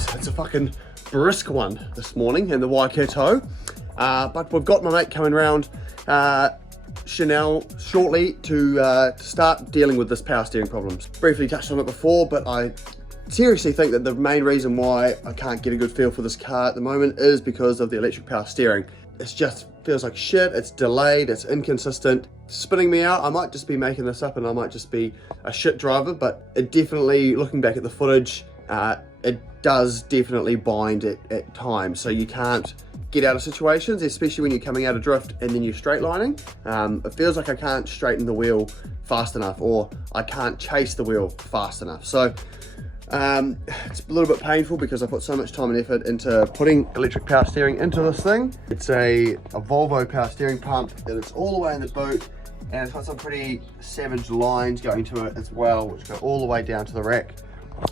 jeez, it's a fucking brisk one this morning in the Waikato. But we've got my mate coming round, Chanel, shortly to start dealing with this power steering problems. Briefly touched on it before, but I seriously think that the main reason why I can't get a good feel for this car at the moment is because of the electric power steering. It just feels like shit, it's delayed, it's inconsistent, spinning me out. I might just be making this up and I might just be a shit driver, but it definitely, looking back at the footage, it does definitely bind at times. So you can't get out of situations, especially when you're coming out of drift and then you're straight lining. It feels like I can't straighten the wheel fast enough, or I can't chase the wheel fast enough. So it's a little bit painful because I put so much time and effort into putting electric power steering into this thing. It's a Volvo power steering pump, and it's all the way in the boot, and it's got some pretty savage lines going to it as well, which go all the way down to the rack.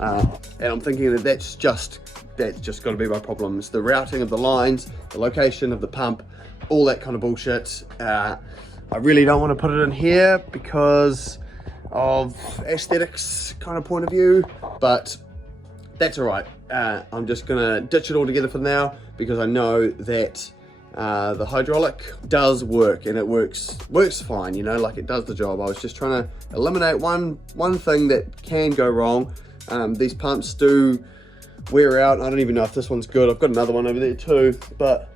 And I'm thinking that that's just got to be my problems. The routing of the lines, the location of the pump, all that kind of bullshit. I really don't want to put it in here because of aesthetics kind of point of view, but that's all right. I'm just gonna ditch it all together for now because I know that the hydraulic does work, and it works fine, you know, like it does the job. I was just trying to eliminate one thing that can go wrong. These pumps do wear out. I don't even know if this one's good. I've got another one over there too, but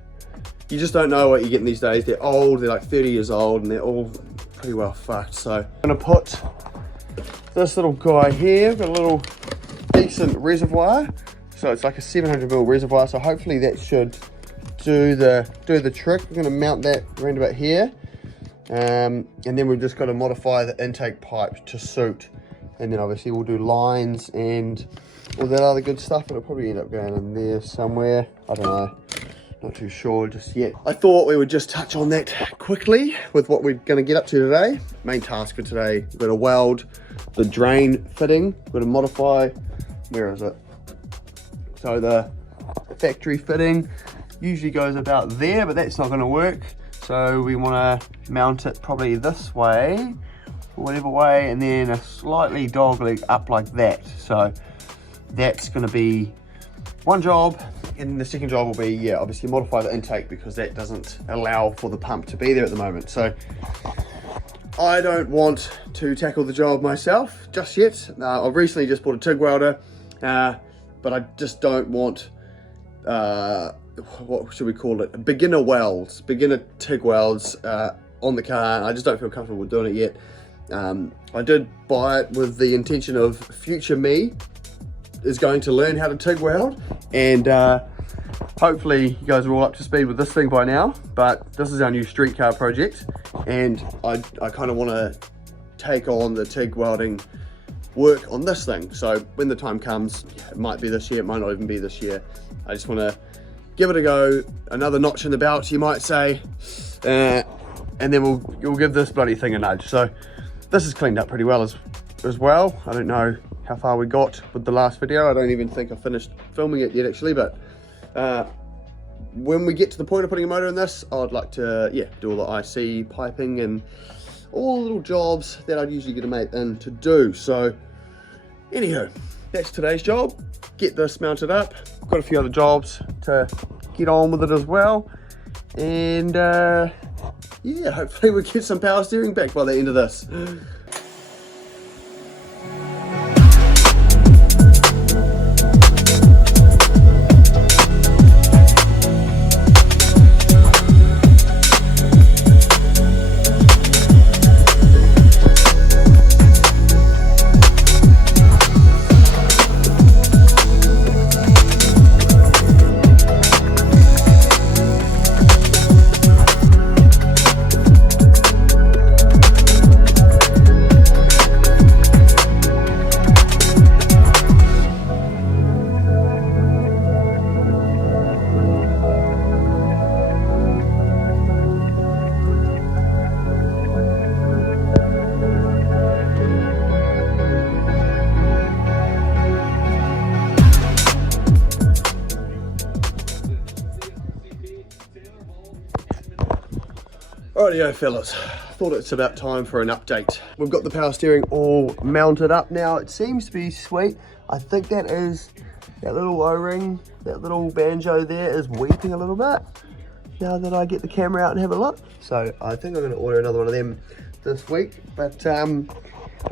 you just don't know what you're getting these days. They're old, they're like 30 years old, and they're all pretty well fucked. So I'm gonna put this little guy here, got a little decent reservoir. So it's like a 700ml reservoir. So hopefully that should do the trick. We're gonna mount that around about here. And then we've just got to modify the intake pipe to suit. And then obviously we'll do lines and all that other good stuff. It'll probably end up going in there somewhere. I don't know. Not too sure just yet. I thought we would just touch on that quickly with what we're going to get up to today. Main task for today, we've got to weld the drain fitting. We've got to modify, where is it? So the factory fitting usually goes about there, but that's not going to work. So we want to mount it probably this way, or whatever way, and then a slightly dog leg up like that. So that's going to be one job. And the second job will be, yeah, obviously modify the intake because that doesn't allow for the pump to be there at the moment. So I don't want to tackle the job myself just yet. I've recently just bought a TIG welder, but I just don't want, what should we call it? Beginner TIG welds on the car. I just don't feel comfortable with doing it yet. I did buy it with the intention of future me is going to learn how to TIG weld, and hopefully you guys are all up to speed with this thing by now. But this is our new street car project, and I kind of want to take on the TIG welding work on this thing. So when the time comes, it might be this year, it might not even be this year. I just want to give it a go, another notch in the belt, you might say, and then we'll give this bloody thing a nudge. So this is cleaned up pretty well as well. I don't know how far we got with the last video. I don't even think I finished filming it yet actually, but when we get to the point of putting a motor in this, I'd like to, yeah, do all the IC piping and all the little jobs that I'd usually get a mate in to do. So anyhow, that's today's job. Get this mounted up. I've got a few other jobs to get on with it as well, and yeah, hopefully we'll get some power steering back by the end of this. Rightio fellas, thought it's about time for an update. We've got the power steering all mounted up now. It seems to be sweet. I think that is That little O-ring, that little banjo there is weeping a little bit now that I get the camera out and have a look. So I think I'm going to order another one of them this week. But I've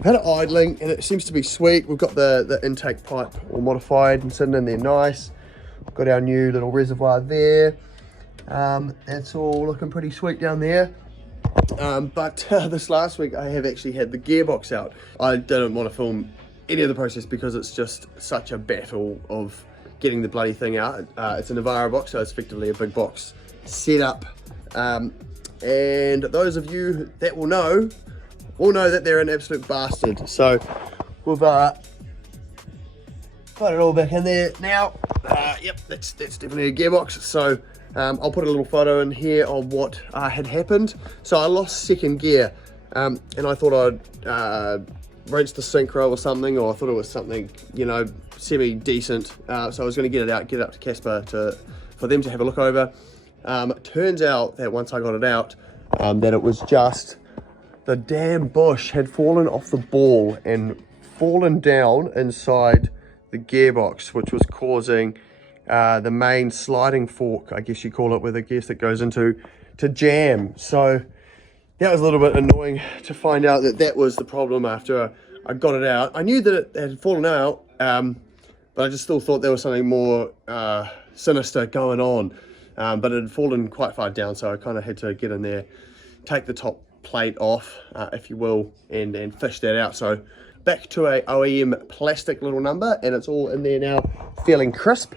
had it idling and it seems to be sweet. We've got the intake pipe all modified and sitting in there nice. We've got our new little reservoir there. It's all looking pretty sweet down there. But this last week I have actually had the gearbox out. I didn't want to film any of the process because it's just such a battle of getting the bloody thing out. It's a Navara box, so it's effectively a big box set up. And those of you that will know that they're an absolute bastard. So we've got it all back in there now. Yep, that's definitely a gearbox. So I'll put a little photo in here of what had happened. So I lost second gear, and I thought I'd rinse the synchro or something, or I thought it was something, you know, semi-decent. So I was going to get it up to Casper for them to have a look over. Turns out that once I got it out, that it was just the damn bush had fallen off the ball and fallen down inside the gearbox, which was causing the main sliding fork, I guess you call it, where the gear stick goes into, to jam. So that was a little bit annoying to find out that was the problem after I got it out. I knew that it had fallen out, but I just still thought there was something more sinister going on. But it had fallen quite far down, so I kind of had to get in there, take the top plate off, if you will, and fish that out. So back to a OEM plastic little number, and it's all in there now, feeling crisp.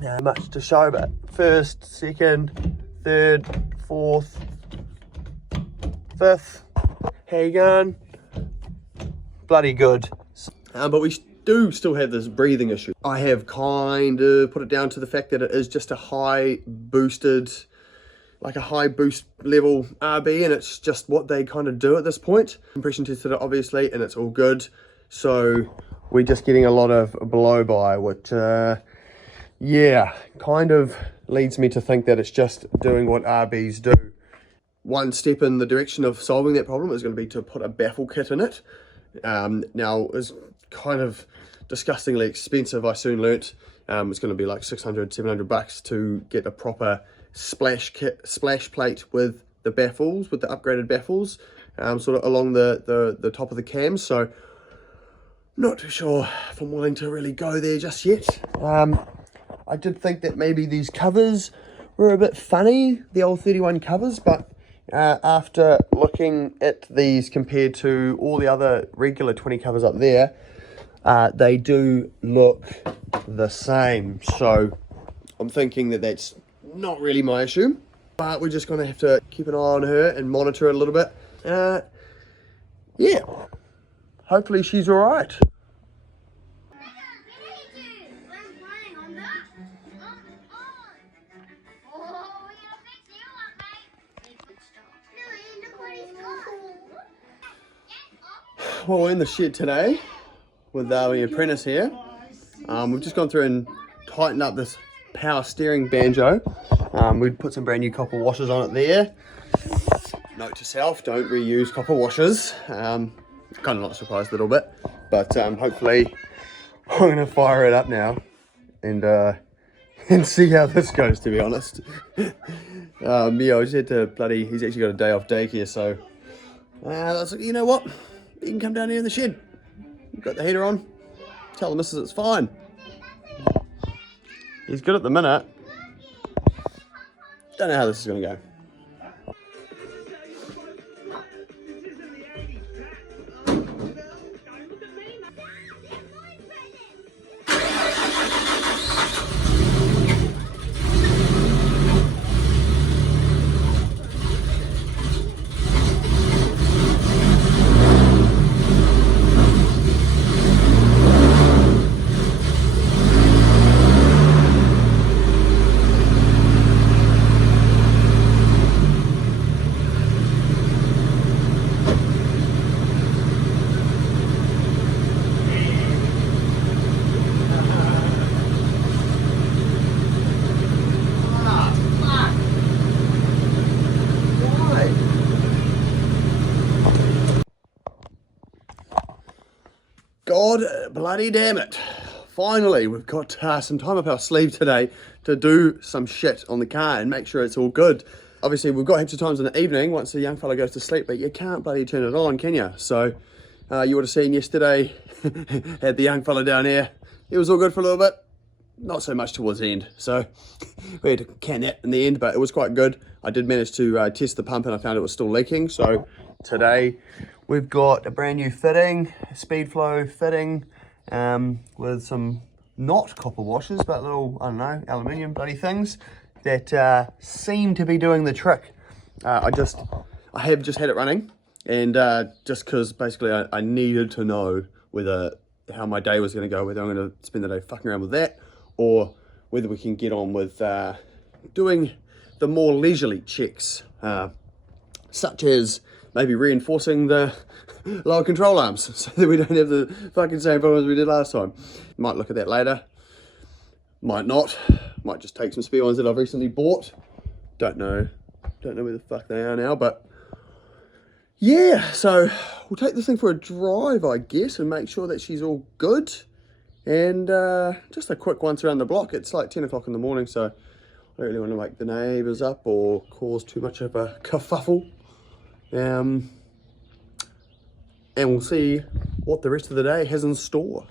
Not much to show, but first, second, third, fourth, fifth. How you going? Bloody good. But we do still have this breathing issue. I have kind of put it down to the fact that it is just a high boosted, like a high boost level RB, and it's just what they kind of do at this point. Compression tested it obviously, and it's all good. So we're just getting a lot of blow by, which yeah, kind of leads me to think that it's just doing what RBs do. One step in the direction of solving that problem is going to be to put a baffle kit in it. Now it's kind of disgustingly expensive. I soon learnt it's going to be like 600, 700 bucks to get a proper splash plate with the baffles, with the upgraded baffles, sort of along the top of the cams. So not too sure if I'm willing to really go there just yet. I did think that maybe these covers were a bit funny, the old 31 covers, but after looking at these compared to all the other regular 20 covers up there, they do look the same. So I'm thinking that that's not really my issue, but we're just going to have to keep an eye on her and monitor it a little bit. Yeah, hopefully she's all right. Well, we're in the shed today with the apprentice here. We've just gone through and tightened up this power steering banjo. We'd put some brand new copper washers on it there. Note to self, don't reuse copper washers. Kind of not surprised a little bit, but hopefully I'm going to fire it up now and see how this goes, to be honest. Yeah, I just had to he's actually got a day off daycare, so I was like, you know what? You can come down here in the shed. You've got the heater on. Tell the missus it's fine. He's good at the minute. Don't know how this is going to go. God bloody damn it. finally, we've got some time up our sleeve today to do some shit on the car and make sure it's all good. Obviously, we've got heaps of times in the evening once the young fella goes to sleep, but you can't bloody turn it on, can you? So, you would have seen yesterday, had the young fella down here. It was all good for a little bit, not so much towards the end. So, we had to can that in the end, but it was quite good. I did manage to test the pump and I found it was still leaking. So, today, we've got a brand new fitting, speed flow fitting, with some not copper washers, but little, I don't know, aluminium bloody things that seem to be doing the trick. I have just had it running, and just because basically I needed to know how my day was going to go, whether I'm going to spend the day fucking around with that, or whether we can get on with doing the more leisurely checks, such as maybe reinforcing the lower control arms so that we don't have the fucking same problems we did last time. Might look at that later, might not, might just take some spare ones that I've recently bought. Don't know where the fuck they are now, but yeah, so we'll take this thing for a drive, I guess, and make sure that she's all good. And just a quick once around the block. It's like 10 o'clock in the morning, so I don't really want to wake the neighbours up or cause too much of a kerfuffle. And we'll see what the rest of the day has in store.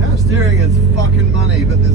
Power steering is fucking money, but there's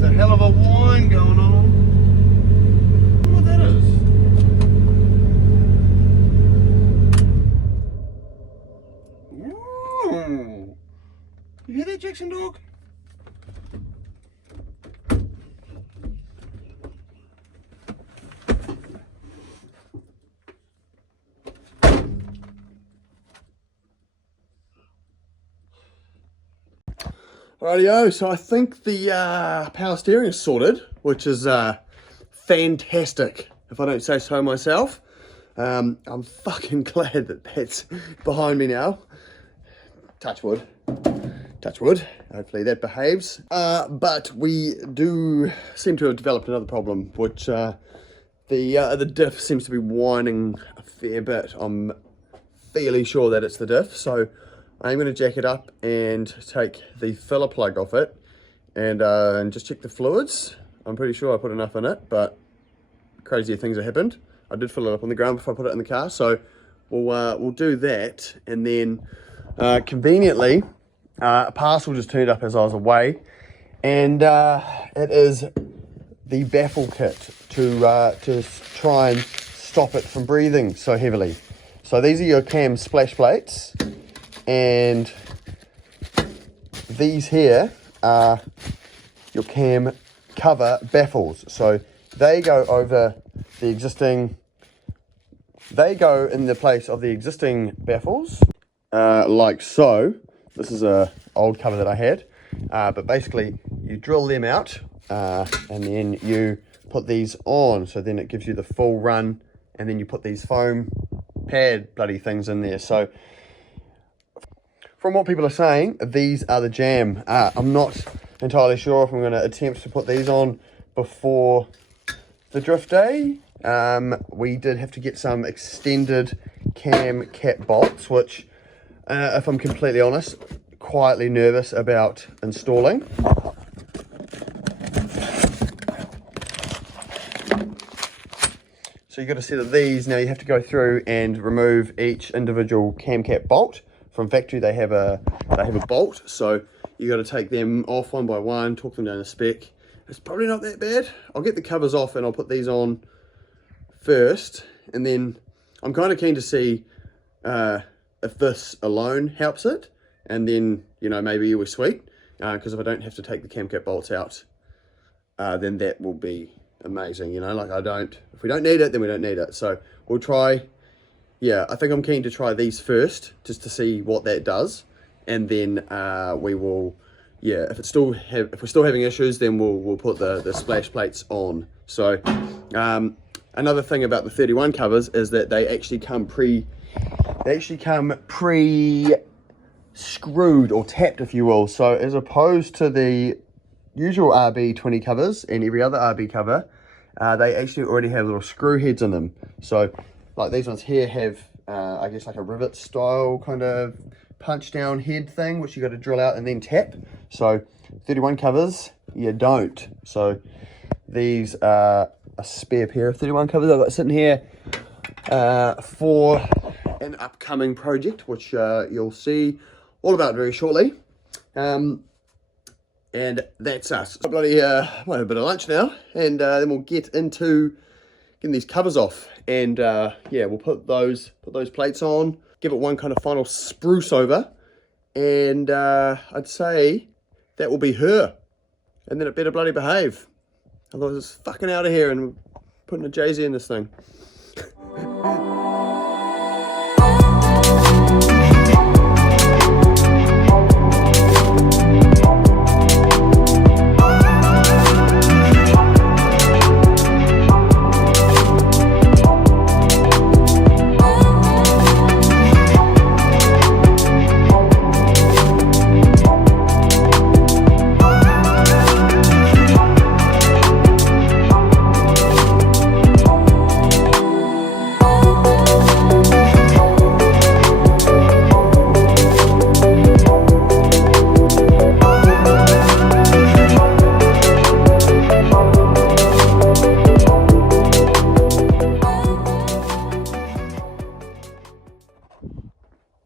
Rightio, so I think the power steering is sorted, which is fantastic, if I don't say so myself. I'm fucking glad that that's behind me now. Touch wood. Touch wood. Hopefully that behaves. But we do seem to have developed another problem, which the diff seems to be whining a fair bit. I'm fairly sure that it's the diff, so I'm going to jack it up and take the filler plug off it and just check the fluids. I'm pretty sure I put enough in it, but crazier things have happened. I did fill it up on the ground before I put it in the car, so we'll do that. And then conveniently, a parcel just turned up as I was away, and it is the baffle kit to try and stop it from breathing so heavily. So these are your cam splash plates, and these here are your cam cover baffles. So they go over the existing, they go in the place of the existing baffles, like so. This is a old cover that I had, but basically you drill them out and then you put these on, so then it gives you the full run, and then you put these foam pad bloody things in there. So from what people are saying, these are the jam. I'm not entirely sure if I'm going to attempt to put these on before the drift day. We did have to get some extended cam cap bolts, which if I'm completely honest, quietly nervous about installing. So you've got to see that these, now you have to go through and remove each individual cam cap bolt. From factory they have a bolt, so you got to take them off one by one, talk them down a spec. It's probably not that bad. I'll get the covers off and I'll put these on first, and then I'm kind of keen to see if this alone helps it, and then, you know, maybe we're sweet, because if I don't have to take the cam cap bolts out, then that will be amazing, you know. Like, if we don't need it, then we don't need it. So we'll try. Yeah, I think I'm keen to try these first, just to see what that does, and then we will, yeah, if we're still having issues, then we'll put the splash plates on. So another thing about the 31 covers is that they actually come pre-screwed or tapped, if you will. So as opposed to the usual RB20 covers and every other RB cover, they actually already have little screw heads in them. So like these ones here have, I guess, like a rivet style kind of punch down head thing, which you got to drill out and then tap. So 31 covers, you don't. So these are a spare pair of 31 covers I've got sitting here for an upcoming project, which you'll see all about very shortly. And that's us. Bloody might have a bit of lunch now, and then we'll get into getting these covers off, and yeah, we'll put those plates on, give it one kind of final spruce over, and I'd say that will be her, and then it better bloody behave, otherwise it's fucking out of here and putting a Jay-Z in this thing.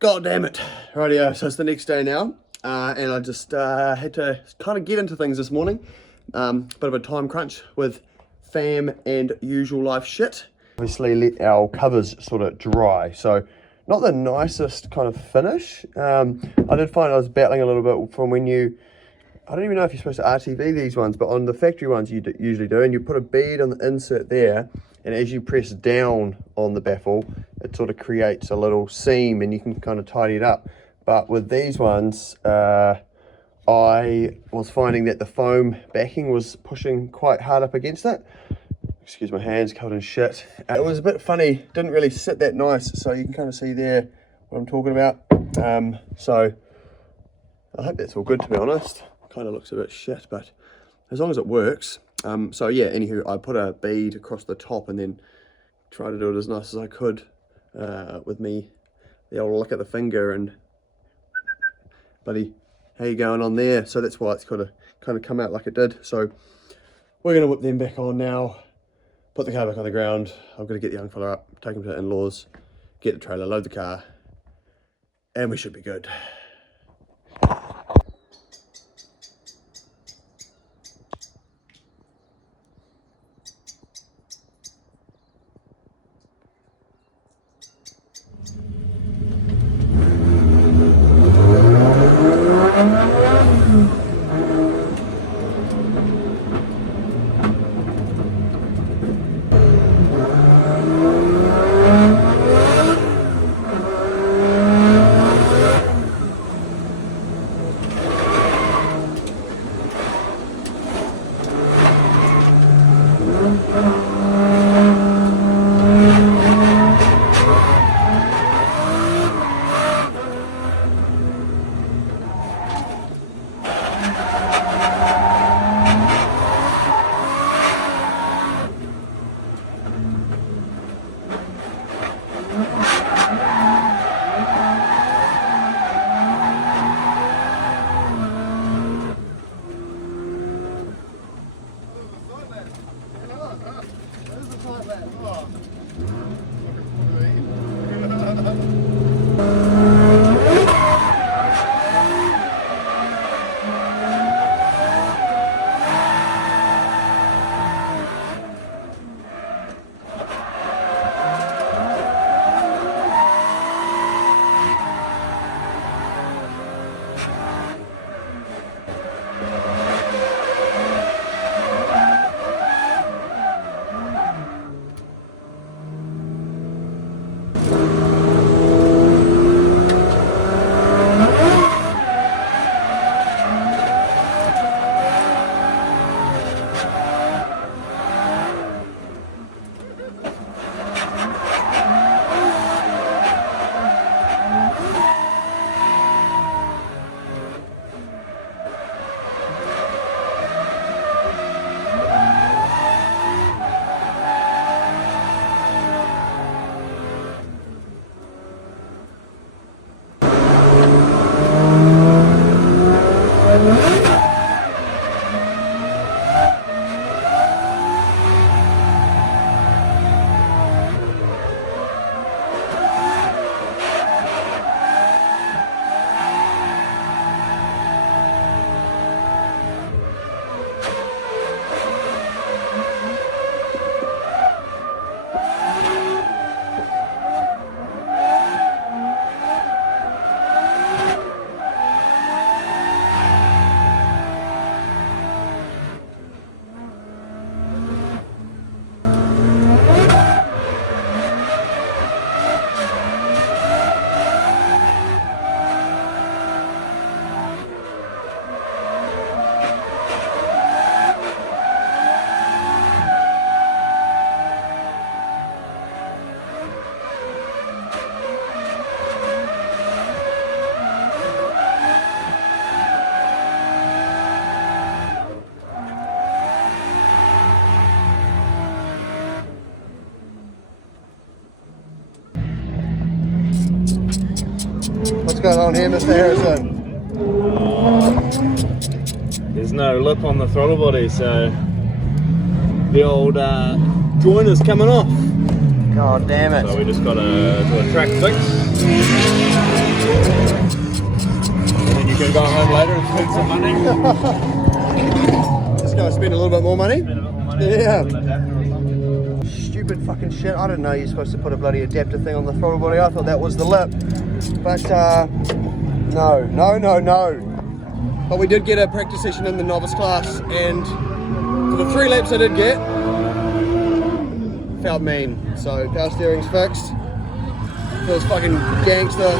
God damn it. Rightio, so it's the next day now, and I just had to kind of get into things this morning. Bit of a time crunch with fam and usual life shit. Obviously let our covers sort of dry, so not the nicest kind of finish. I did find I was battling a little bit from when I don't even know if you're supposed to RTV these ones, but on the factory ones you usually do, and you put a bead on the insert there, and as you press down on the baffle, it sort of creates a little seam and you can kind of tidy it up. But with these ones, I was finding that the foam backing was pushing quite hard up against it. Excuse my hands, covered in shit. It was a bit funny, didn't really sit that nice, so you can kind of see there what I'm talking about. So I hope that's all good, to be honest. Kind of looks a bit shit, but as long as it works. So yeah, anywho, I put a bead across the top and then tried to do it as nice as I could with me, the old look at the finger, and buddy, how you going on there? So that's why it's kind of come out like it did. So we're gonna whip them back on now, put the car back on the ground. I'm gonna get the young fella up, take him to the in-laws, get the trailer, load the car, and we should be good. What's going on here, Mr. Harrison? There's no lip on the throttle body, so the old joiner's coming off. God damn it. So we just got to do a track fix. And then you can go home later and spend some money. Just go spend a little bit more money? Spend a little more money. Yeah. An adapter or something. Stupid fucking shit. I didn't know you're supposed to put a bloody adapter thing on the throttle body. I thought that was the lip. But no. But we did get a practice session in the novice class, and for the 3 laps I did get, felt mean. So power steering's fixed. Feels fucking gangster.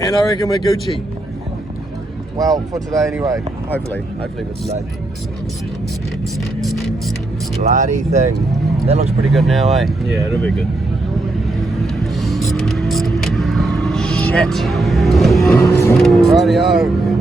And I reckon we're Gucci. Well, for today anyway. Hopefully for today. Bloody thing. That looks pretty good now, eh? Yeah, it'll be good. Shit. Rightio.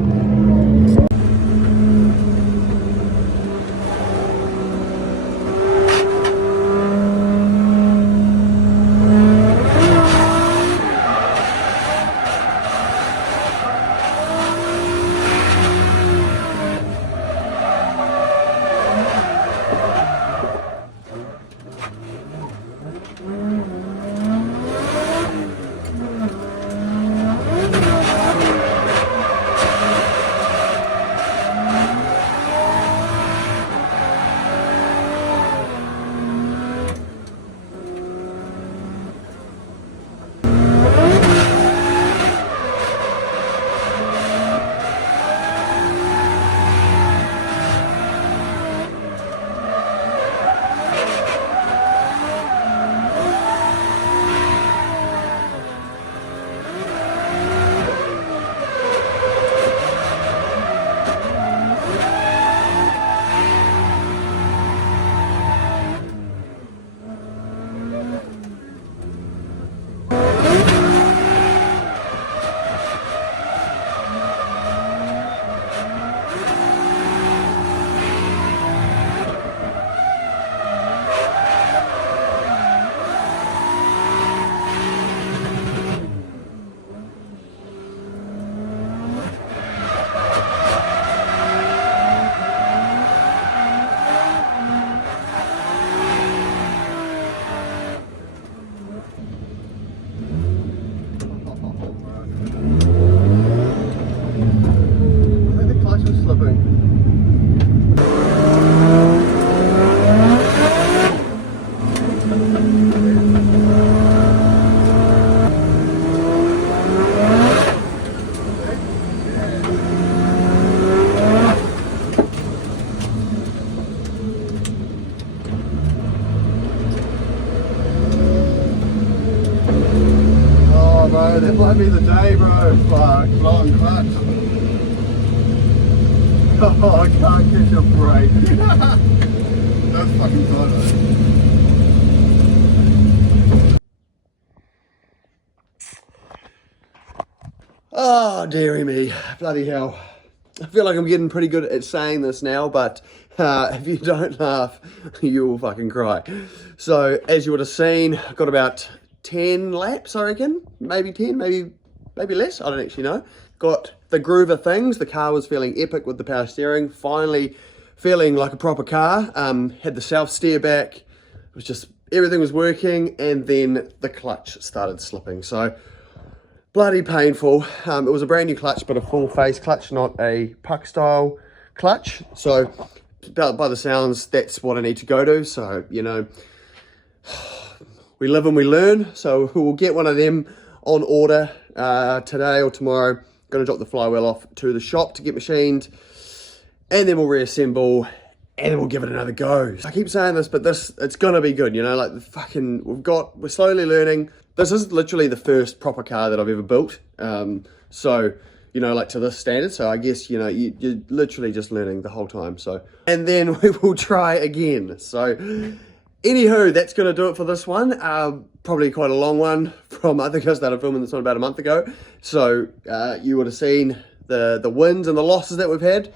Bro, that might be the day, bro. Fuck, blowing clutch. Oh, I can't catch a break. That's fucking tight, oh, dearie me. Bloody hell. I feel like I'm getting pretty good at saying this now, but if you don't laugh, you will fucking cry. So, as you would have seen, I've got about 10 laps, I reckon. Maybe 10, maybe less. I don't actually know. Got the groove of things. The car was feeling epic with the power steering. Finally feeling like a proper car. Had the self steer back. It was just, everything was working. And then the clutch started slipping. So, bloody painful. It was a brand new clutch, but a full face clutch, not a puck style clutch. So, by the sounds, that's what I need to go to. So, you know, we live and we learn. So we'll get one of them on order today or tomorrow. Going to drop the flywheel off to the shop to get machined, and then we'll reassemble, and then we'll give it another go. I keep saying this, but it's gonna be good, you know, like the fucking, we're slowly learning. This is literally the first proper car that I've ever built. So, you know, like to this standard. So I guess, you know, you're literally just learning the whole time. So, and then we will try again. So, anywho, that's going to do it for this one. Probably quite a long one from, I think I started filming this one about a month ago. So, you would have seen the wins and the losses that we've had.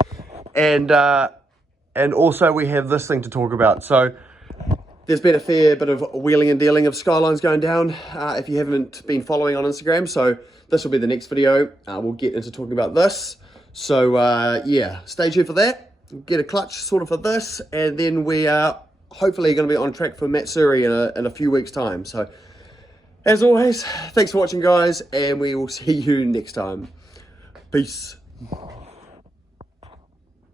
And also we have this thing to talk about. So, there's been a fair bit of wheeling and dealing of Skylines going down, if you haven't been following on Instagram. So, this will be the next video. We'll get into talking about this. So, yeah, stay tuned for that. Get a clutch sorted for this. And then we are hopefully going to be on track for Matsuri in a few weeks' time. So, as always, thanks for watching, guys. And we will see you next time. Peace.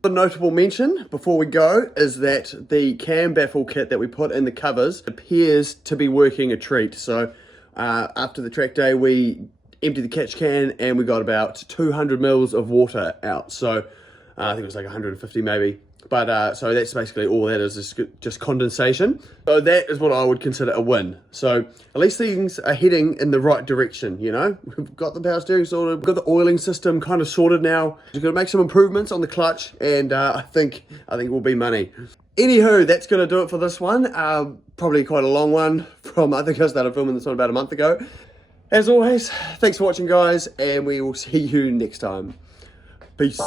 A notable mention before we go is that the cam baffle kit that we put in the covers appears to be working a treat. So, after the track day, we emptied the catch can and we got about 200 mils of water out. So I think it was like 150 maybe. But so that's basically all that is just condensation. So that is what I would consider a win. So at least things are heading in the right direction, you know. We've got the power steering sorted, we've got the oiling system kind of sorted now. We've got to make some improvements on the clutch, and I think it will be money. Anywho, that's going to do it for this one. Probably quite a long one from, I think I started filming this one about a month ago. As always, thanks for watching, guys, and we will see you next time. Peace.